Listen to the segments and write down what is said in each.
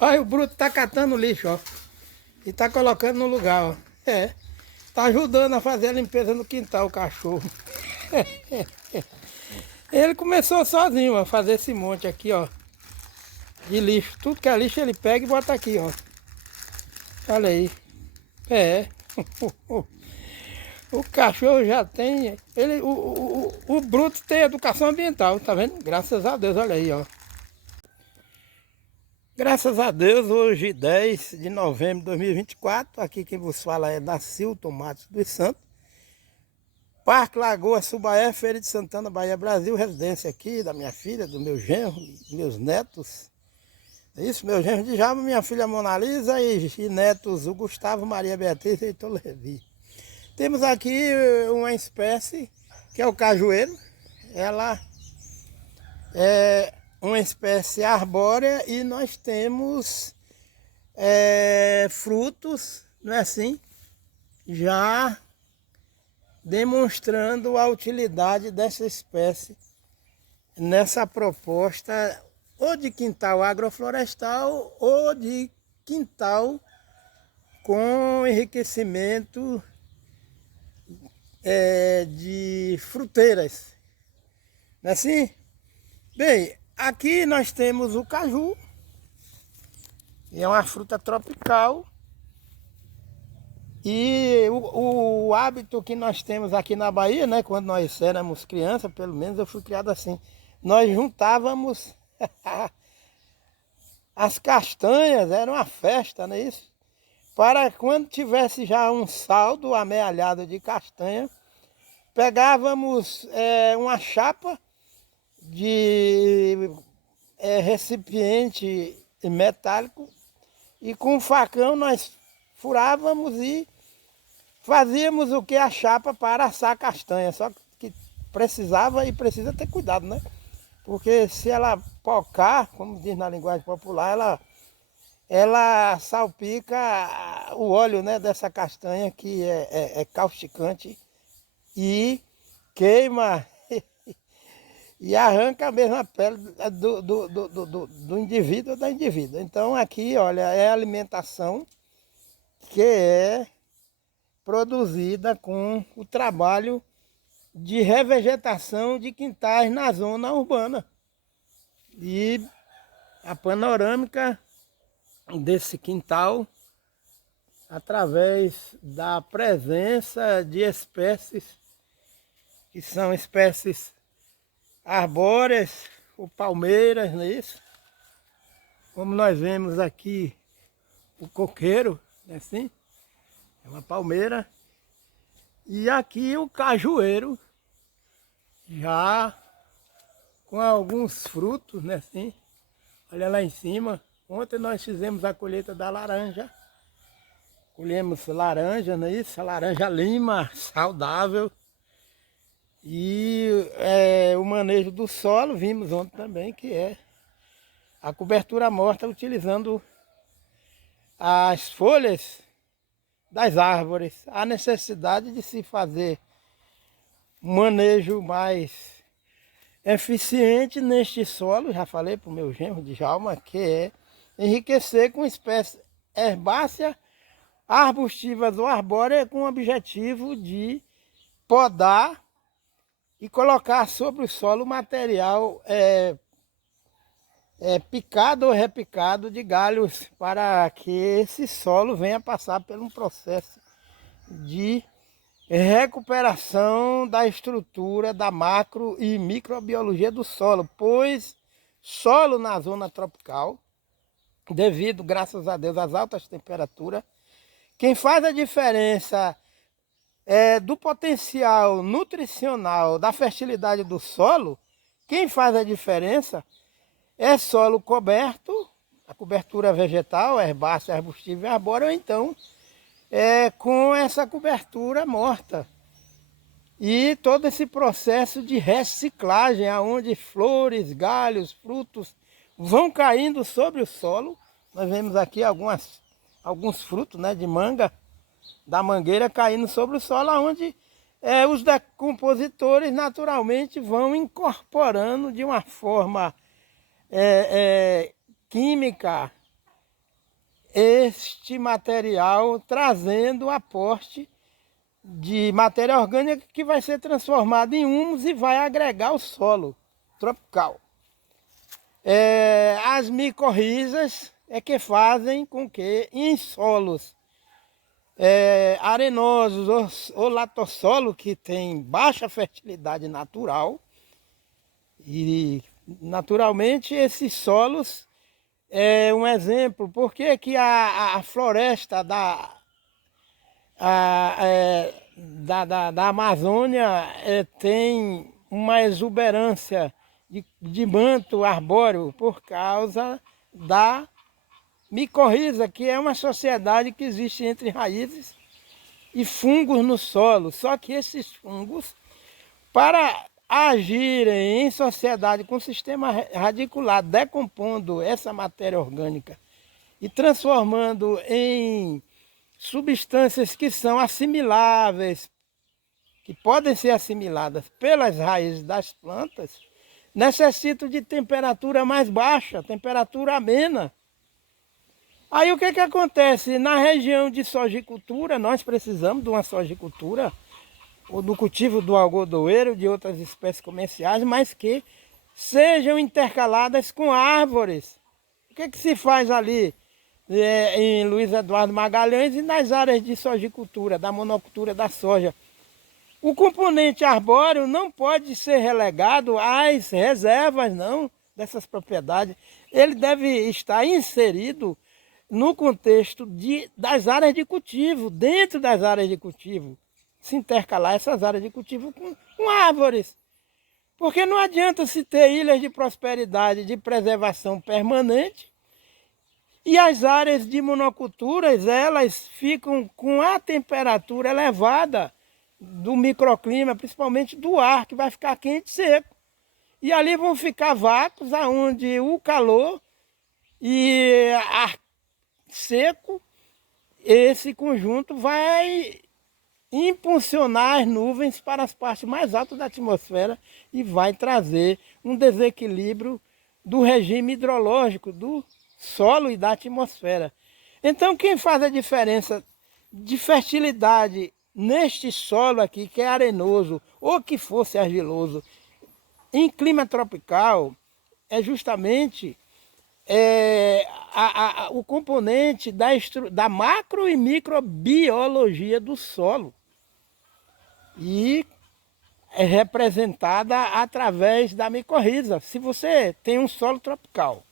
Olha, o Bruto tá catando lixo, ó. E tá colocando no lugar, ó. É. Tá ajudando a fazer a limpeza no quintal, o cachorro. Ele começou sozinho a fazer esse monte aqui, ó. De lixo. Tudo que é lixo ele pega e bota aqui, ó. Olha aí. É. O cachorro já tem. O Bruto tem educação ambiental, tá vendo? Graças a Deus, olha aí, ó. Graças a Deus, hoje 10 de novembro de 2024, aqui quem vos fala é Dacilton Matos dos Santos, Parque Lagoa Subaé, Feira de Santana, Bahia, Brasil, residência aqui da minha filha, do meu genro, meus netos. É isso, meu genro Djalma, minha filha Mona Lisa e netos o Gustavo, Maria Beatriz e Heitor Levi. Temos aqui uma espécie que é o cajueiro. Ela é uma espécie arbórea e nós temos frutos, não é assim? Já demonstrando a utilidade dessa espécie nessa proposta ou de quintal agroflorestal ou de quintal com enriquecimento de fruteiras, não é assim? Bem, aqui nós temos o caju, é uma fruta tropical, e o hábito que nós temos aqui na Bahia, né, quando nós éramos crianças, pelo menos eu fui criado assim, nós juntávamos as castanhas, era uma festa, não é isso? Para quando tivesse já um saldo amealhado de castanha, pegávamos uma chapa de recipiente metálico e com um facão nós furávamos e fazíamos o que? A chapa para assar a castanha. Só que precisava e precisa ter cuidado, né? Porque se ela pocar, como diz na linguagem popular, ela salpica o óleo, né, dessa castanha que é causticante e queima e arranca a mesma pele do indivíduo ou da indivídua. Então aqui, olha, é alimentação que é produzida com o trabalho de revegetação de quintais na zona urbana. E a panorâmica desse quintal, através da presença de espécies que são espécies arbóreas ou palmeiras, não é isso? Como nós vemos aqui o coqueiro, não é assim? É uma palmeira. E aqui o cajueiro, já com alguns frutos, né assim? Olha lá em cima. Ontem nós fizemos a colheita da laranja. Colhemos laranja, não é isso? A laranja lima, saudável. E o manejo do solo, vimos ontem também, que é a cobertura morta utilizando as folhas das árvores. Há necessidade de se fazer um manejo mais eficiente neste solo, já falei para o meu genro Djalma, que é enriquecer com espécies herbáceas, arbustivas ou arbóreas com o objetivo de podar e colocar sobre o solo material picado ou repicado de galhos para que esse solo venha passar por um processo de recuperação da estrutura da macro e microbiologia do solo, pois solo na zona tropical, devido, graças a Deus, às altas temperaturas, quem faz a diferença do potencial nutricional, da fertilidade do solo, quem faz a diferença é solo coberto, a cobertura vegetal, herbácea, arbustiva e arbórea, ou então com essa cobertura morta. E todo esse processo de reciclagem, onde flores, galhos, frutos vão caindo sobre o solo. Nós vemos aqui alguns frutos, né, de manga, da mangueira caindo sobre o solo, onde os decompositores naturalmente vão incorporando de uma forma química este material trazendo aporte de matéria orgânica que vai ser transformada em humus e vai agregar o solo tropical. As micorrizas é que fazem com que em solos arenosos ou latossolo que tem baixa fertilidade natural, e naturalmente esses solos é um exemplo. Por que que a floresta da Amazônia tem uma exuberância de manto arbóreo? Por causa da micorriza, que é uma sociedade que existe entre raízes e fungos no solo. Só que esses fungos, para agirem em sociedade com o sistema radicular, decompondo essa matéria orgânica e transformando em substâncias que são assimiláveis, que podem ser assimiladas pelas raízes das plantas, necessitam de temperatura mais baixa, temperatura amena. Aí o que que acontece? Na região de sojicultura, nós precisamos de uma sojicultura, ou do cultivo do algodoeiro, de outras espécies comerciais, mas que sejam intercaladas com árvores. O que que se faz ali em Luiz Eduardo Magalhães e nas áreas de sojicultura, da monocultura da soja? O componente arbóreo não pode ser relegado às reservas, não, dessas propriedades. Ele deve estar inserido no contexto das áreas de cultivo, dentro das áreas de cultivo. Se intercalar essas áreas de cultivo com árvores. Porque não adianta se ter ilhas de prosperidade, de preservação permanente, e as áreas de monoculturas, elas ficam com a temperatura elevada do microclima, principalmente do ar, que vai ficar quente e seco. E ali vão ficar vácuos onde o calor e ar seco, esse conjunto vai impulsionar as nuvens para as partes mais altas da atmosfera e vai trazer um desequilíbrio do regime hidrológico do solo e da atmosfera. Então, quem faz a diferença de fertilidade neste solo aqui, que é arenoso ou que fosse argiloso, em clima tropical, é justamente o componente da macro e microbiologia do solo. E é representada através da micorriza. Se você tem um solo tropical,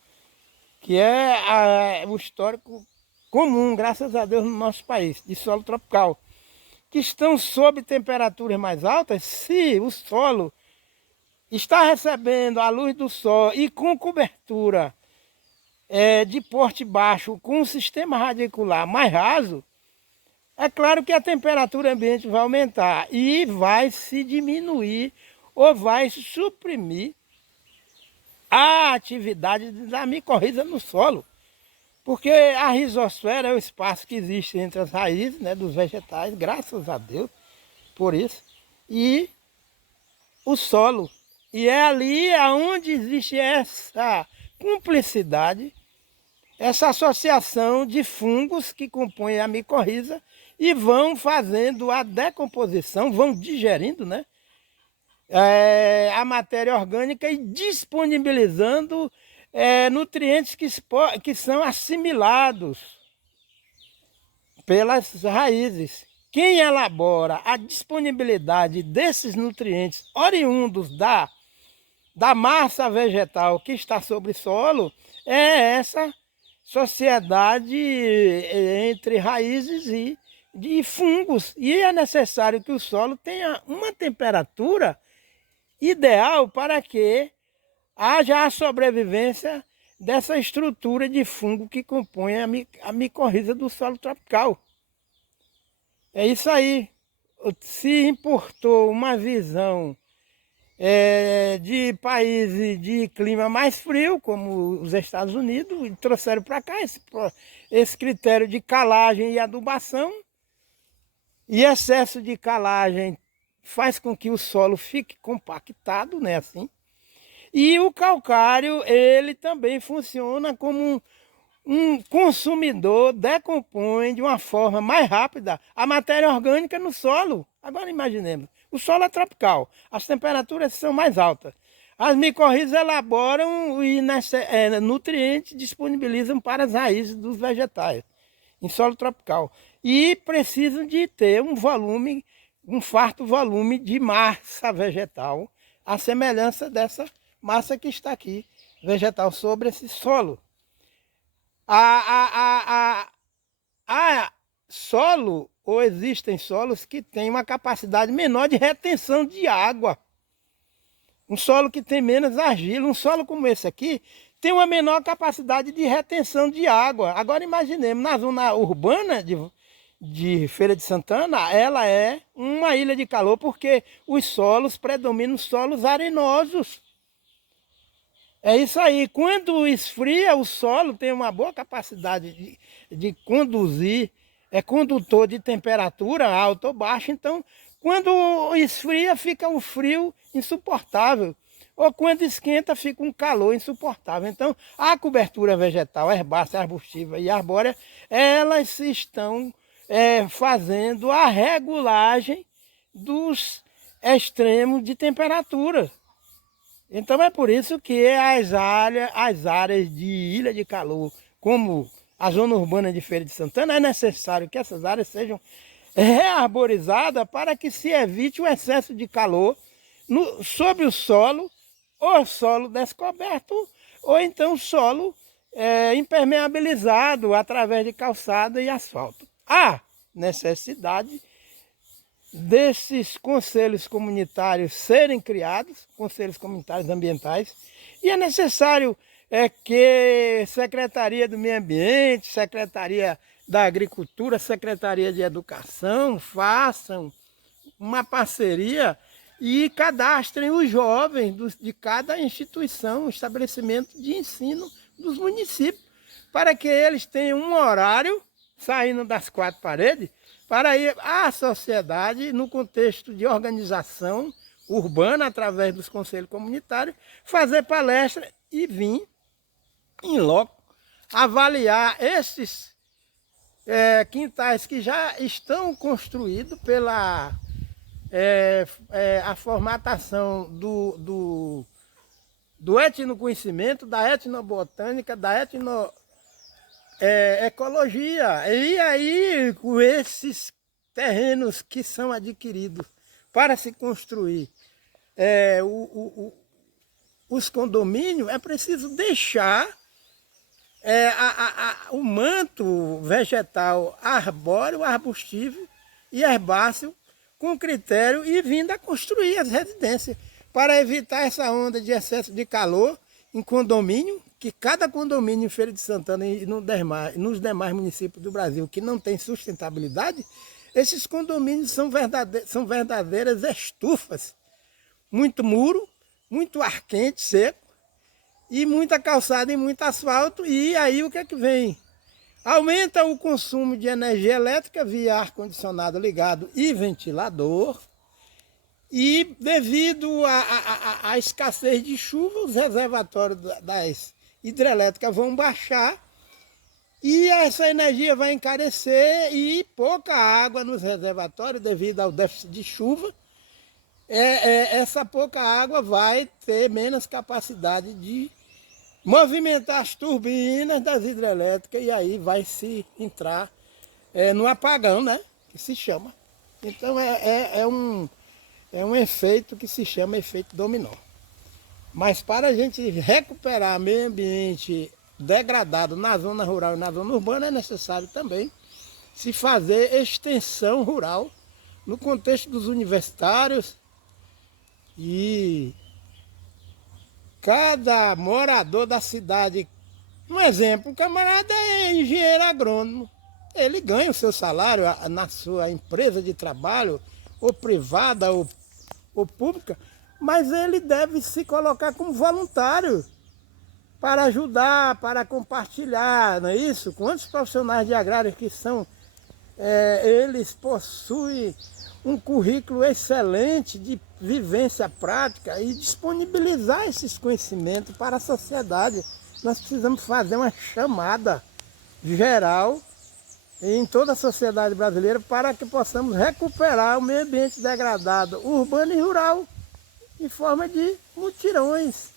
que é o histórico comum, graças a Deus, no nosso país, de solo tropical, que estão sob temperaturas mais altas, se o solo está recebendo a luz do sol e com cobertura de porte baixo, com um sistema radicular mais raso, é claro que a temperatura ambiente vai aumentar e vai se diminuir ou vai suprimir a atividade da micorriza no solo. Porque a rizosfera é o espaço que existe entre as raízes, né, dos vegetais, graças a Deus por isso, e o solo. E é ali onde existe essa cumplicidade, essa associação de fungos que compõem a micorriza e vão fazendo a decomposição, vão digerindo, né, a matéria orgânica e disponibilizando nutrientes que são assimilados pelas raízes. Quem elabora a disponibilidade desses nutrientes oriundos da massa vegetal que está sobre o solo é essa sociedade entre raízes e de fungos. E é necessário que o solo tenha uma temperatura ideal para que haja a sobrevivência dessa estrutura de fungo que compõe a micorriza do solo tropical. É isso aí. Se importou uma visão de países de clima mais frio, como os Estados Unidos, e trouxeram para cá esse critério de calagem e adubação. E excesso de calagem faz com que o solo fique compactado, né, assim. E o calcário, ele também funciona como um consumidor decompõe de uma forma mais rápida a matéria orgânica no solo. Agora imaginemos, o solo é tropical, as temperaturas são mais altas. As micorrizas elaboram e nutrientes disponibilizam para as raízes dos vegetais em solo tropical. E precisam de ter um volume, um farto volume de massa vegetal, à semelhança dessa massa que está aqui, vegetal, sobre esse solo. Há solo, ou existem solos que têm uma capacidade menor de retenção de água. Um solo que tem menos argila, um solo como esse aqui, tem uma menor capacidade de retenção de água. Agora imaginemos, na zona urbana de Feira de Santana, ela é uma ilha de calor, porque os solos predominam solos arenosos. É isso aí, quando esfria, o solo tem uma boa capacidade de conduzir, é condutor de temperatura alta ou baixa, então quando esfria fica um frio insuportável, ou quando esquenta fica um calor insuportável. Então a cobertura vegetal, herbácea, arbustiva e arbórea, elas estão fazendo a regulagem dos extremos de temperatura. Então é por isso que as áreas de ilha de calor, como a zona urbana de Feira de Santana, é necessário que essas áreas sejam rearborizadas para que se evite o excesso de calor sobre o solo, ou solo descoberto, ou então solo impermeabilizado através de calçada e asfalto. Há necessidade desses conselhos comunitários serem criados, conselhos comunitários ambientais, e é necessário que Secretaria do Meio Ambiente, Secretaria da Agricultura, Secretaria de Educação façam uma parceria e cadastrem os jovens de cada instituição, estabelecimento de ensino dos municípios, para que eles tenham um horário, saindo das quatro paredes, para ir à sociedade, no contexto de organização urbana, através dos conselhos comunitários, fazer palestra e vir em loco avaliar esses quintais que já estão construídos pela a formatação do etnoconhecimento, da etnobotânica, da ecologia. E aí, com esses terrenos que são adquiridos para se construir os condomínios, é preciso deixar o manto vegetal arbóreo, arbustivo e herbáceo com critério e vindo a construir as residências para evitar essa onda de excesso de calor em condomínio, que cada condomínio em Feira de Santana e nos demais municípios do Brasil que não tem sustentabilidade, esses condomínios são verdadeiras estufas. Muito muro, muito ar quente, seco, e muita calçada e muito asfalto. E aí o que é que vem? Aumenta o consumo de energia elétrica via ar-condicionado ligado e ventilador. E devido à escassez de chuva, os reservatórios das hidrelétricas vão baixar e essa energia vai encarecer e pouca água nos reservatórios devido ao déficit de chuva. Essa pouca água vai ter menos capacidade de movimentar as turbinas das hidrelétricas e aí vai se entrar no apagão, né? Que se chama. Então é um efeito que se chama efeito dominó. Mas para a gente recuperar meio ambiente degradado na zona rural e na zona urbana, é necessário também se fazer extensão rural no contexto dos universitários. E cada morador da cidade, um exemplo, o camarada é engenheiro agrônomo, ele ganha o seu salário na sua empresa de trabalho, ou privada ou pública, mas ele deve se colocar como voluntário para ajudar, para compartilhar, não é isso? Quantos profissionais de agrário que são, eles possuem um currículo excelente de vivência prática e disponibilizar esses conhecimentos para a sociedade. Nós precisamos fazer uma chamada geral em toda a sociedade brasileira para que possamos recuperar o meio ambiente degradado urbano e rural em forma de mutirões,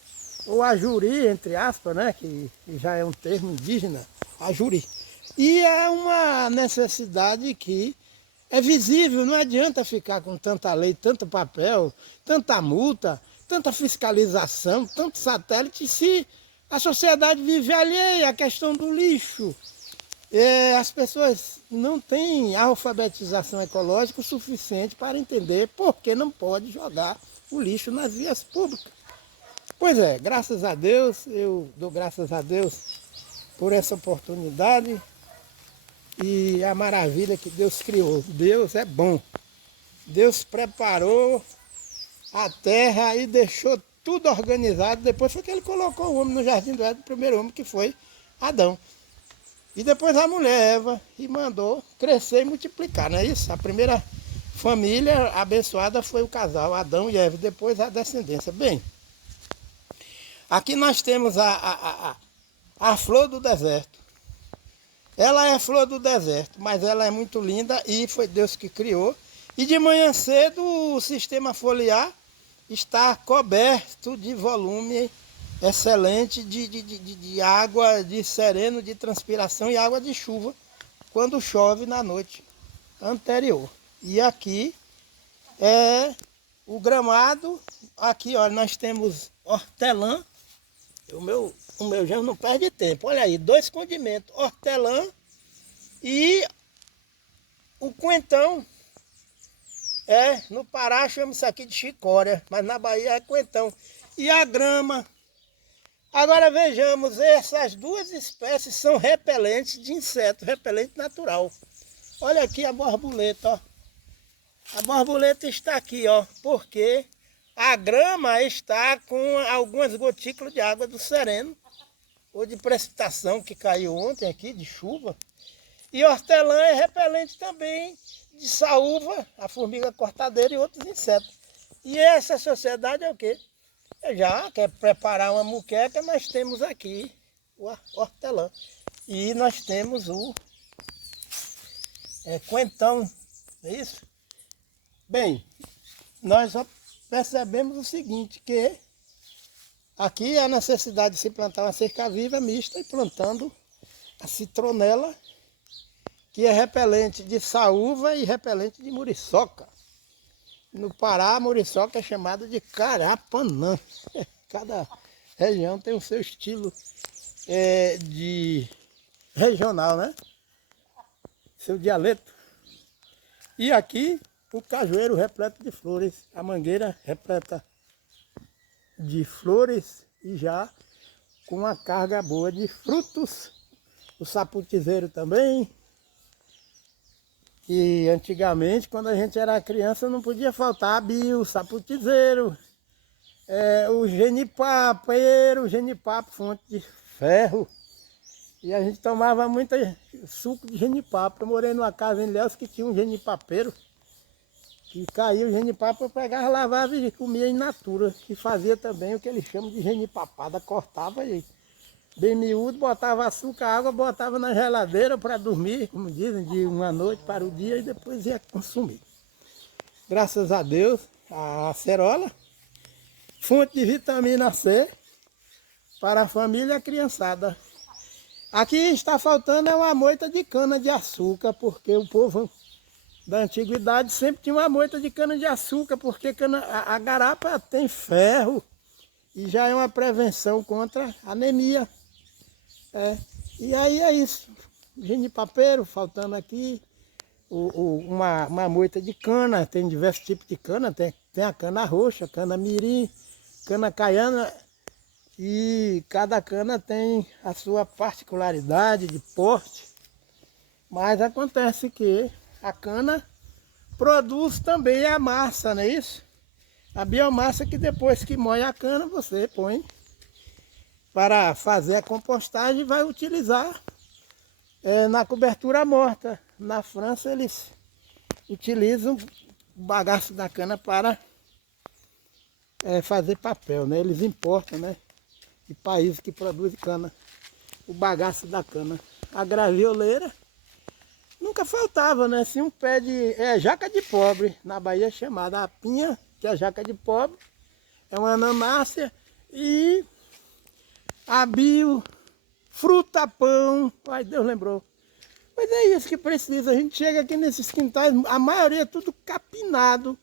ou ajuri, entre aspas, né, que já é um termo indígena, ajuri. E é uma necessidade que é visível, não adianta ficar com tanta lei, tanto papel, tanta multa, tanta fiscalização, tanto satélite, se a sociedade vive alheia à questão do lixo. As pessoas não têm alfabetização ecológica o suficiente para entender por que não pode jogar o lixo nas vias públicas. Pois é, graças a Deus, eu dou graças a Deus por essa oportunidade e a maravilha que Deus criou. Deus é bom. Deus preparou a terra e deixou tudo organizado. Depois foi que ele colocou o homem no jardim do Éden, o primeiro homem que foi Adão. E depois a mulher Eva e mandou crescer e multiplicar, não é isso? A primeira família abençoada foi o casal Adão e Eva, depois a descendência. Bem, aqui nós temos a flor do deserto. Ela é a flor do deserto, mas ela é muito linda e foi Deus que criou. E de manhã cedo o sistema foliar está coberto de volume excelente de água, de sereno, de transpiração e água de chuva quando chove na noite anterior. E aqui é o gramado. Aqui, olha, nós temos hortelã. O meu genro não perde tempo. Olha aí, 2 condimentos, hortelã e o coentão. No Pará chama isso aqui de chicória, mas na Bahia é coentão. E a grama. Agora vejamos, essas duas espécies são repelentes de inseto, repelente natural. Olha aqui a borboleta, ó. A borboleta está aqui, ó, porque a grama está com algumas gotículas de água do sereno, ou de precipitação que caiu ontem aqui, de chuva. E hortelã é repelente também de saúva, a formiga cortadeira e outros insetos. E essa sociedade é o quê? Já quer preparar uma muqueca, nós temos aqui o hortelã. E nós temos o coentão, não é isso? Bem, nós só percebemos o seguinte, que aqui há a necessidade de se plantar uma cerca-viva mista e plantando a citronela, que é repelente de saúva e repelente de muriçoca. No Pará, a muriçoca é chamada de carapanã. Cada região tem o seu estilo de regional, né? Seu dialeto. E aqui, o cajueiro repleto de flores. A mangueira repleta de flores e já com uma carga boa de frutos. O saputizeiro também. E antigamente, quando a gente era criança, não podia faltar a bio, o saputizeiro, o genipapo, fonte de ferro. E a gente tomava muito suco de genipapo. Eu morei numa casa em Ilhéus que tinha um genipapeiro, que caía o genipapo, eu pegava, lavava e comia in natura, que fazia também o que eles chamam de genipapada, cortava e bem miúdo, botava açúcar, água, botava na geladeira para dormir, como dizem, de uma noite para o dia e depois ia consumir. Graças a Deus, a acerola, fonte de vitamina C para a família e a criançada. Aqui está faltando uma moita de cana de açúcar, porque o povo da antiguidade sempre tinha uma moita de cana de açúcar, porque a garapa tem ferro e já é uma prevenção contra anemia. E aí é isso, genipapeiro faltando aqui, uma moita de cana, tem diversos tipos de cana, tem a cana roxa, cana mirim, cana caiana, e cada cana tem a sua particularidade de porte, mas acontece que a cana produz também a massa, não é isso? A biomassa que depois que moe a cana você põe para fazer a compostagem e vai utilizar na cobertura morta. Na França eles utilizam o bagaço da cana para fazer papel, né? Eles importam, né, de países que produzem cana, o bagaço da cana. a gravioleira, nunca faltava, né? Assim, um pé de jaca de pobre, na Bahia chamada a pinha, que é a jaca de pobre, é uma ananácea, e a bio, fruta-pão, ai Deus lembrou. Mas é isso que precisa, a gente chega aqui nesses quintais, a maioria é tudo capinado,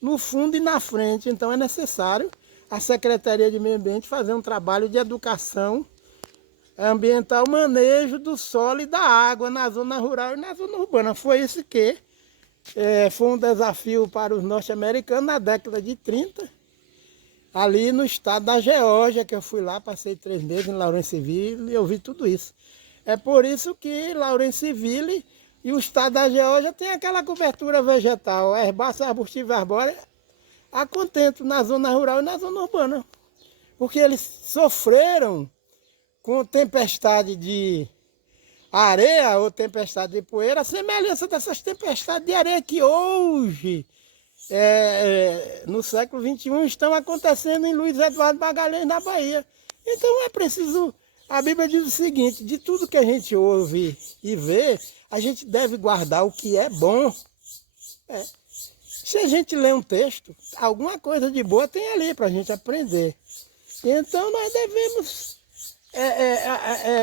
no fundo e na frente, então é necessário a Secretaria de Meio Ambiente fazer um trabalho de educação ambiental, manejo do solo e da água na zona rural e na zona urbana. Foi isso que foi um desafio para os norte-americanos na década de 30, ali no estado da Geórgia, que eu fui lá, passei 3 meses em Lawrenceville e eu vi tudo isso. É por isso que Lawrenceville e o estado da Geórgia tem aquela cobertura vegetal, herbácea, arbustiva e arbórea, a contento na zona rural e na zona urbana. Porque eles sofreram com tempestade de areia ou tempestade de poeira, a semelhança dessas tempestades de areia que hoje, no século XXI, estão acontecendo em Luiz Eduardo Magalhães, na Bahia. Então é preciso, a Bíblia diz o seguinte, de tudo que a gente ouve e vê, a gente deve guardar o que é bom. Se a gente lê um texto, alguma coisa de boa tem ali para a gente aprender. Então nós devemos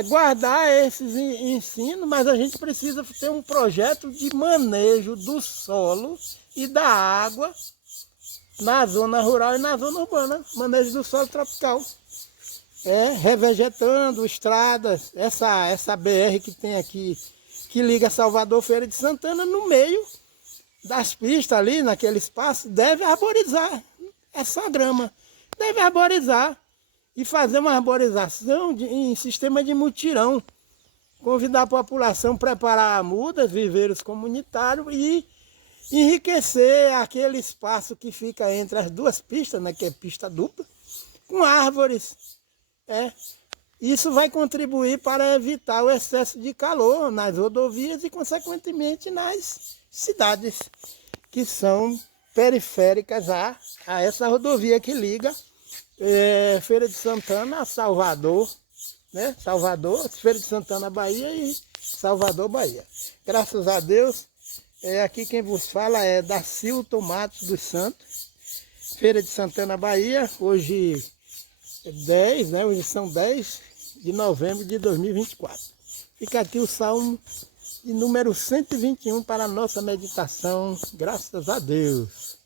guardar esses ensinos, mas a gente precisa ter um projeto de manejo do solo e da água na zona rural e na zona urbana, manejo do solo tropical. Revegetando estradas, essa BR que tem aqui, que liga Salvador, Feira de Santana, no meio das pistas ali, naquele espaço, deve arborizar essa grama, deve arborizar. E fazer uma arborização em sistema de mutirão. Convidar a população a preparar mudas, viveiros comunitários e enriquecer aquele espaço que fica entre as duas pistas, né, que é pista dupla, com árvores. Isso vai contribuir para evitar o excesso de calor nas rodovias e, consequentemente, nas cidades que são periféricas a essa rodovia que liga Feira de Santana a Salvador, né? Salvador, Feira de Santana, Bahia e Salvador, Bahia. Graças a Deus, aqui quem vos fala é Dacilton Matos dos Santos, Feira de Santana, Bahia, hoje 10, né? Hoje são 10 de novembro de 2024. Fica aqui o Salmo de número 121 para a nossa meditação, graças a Deus.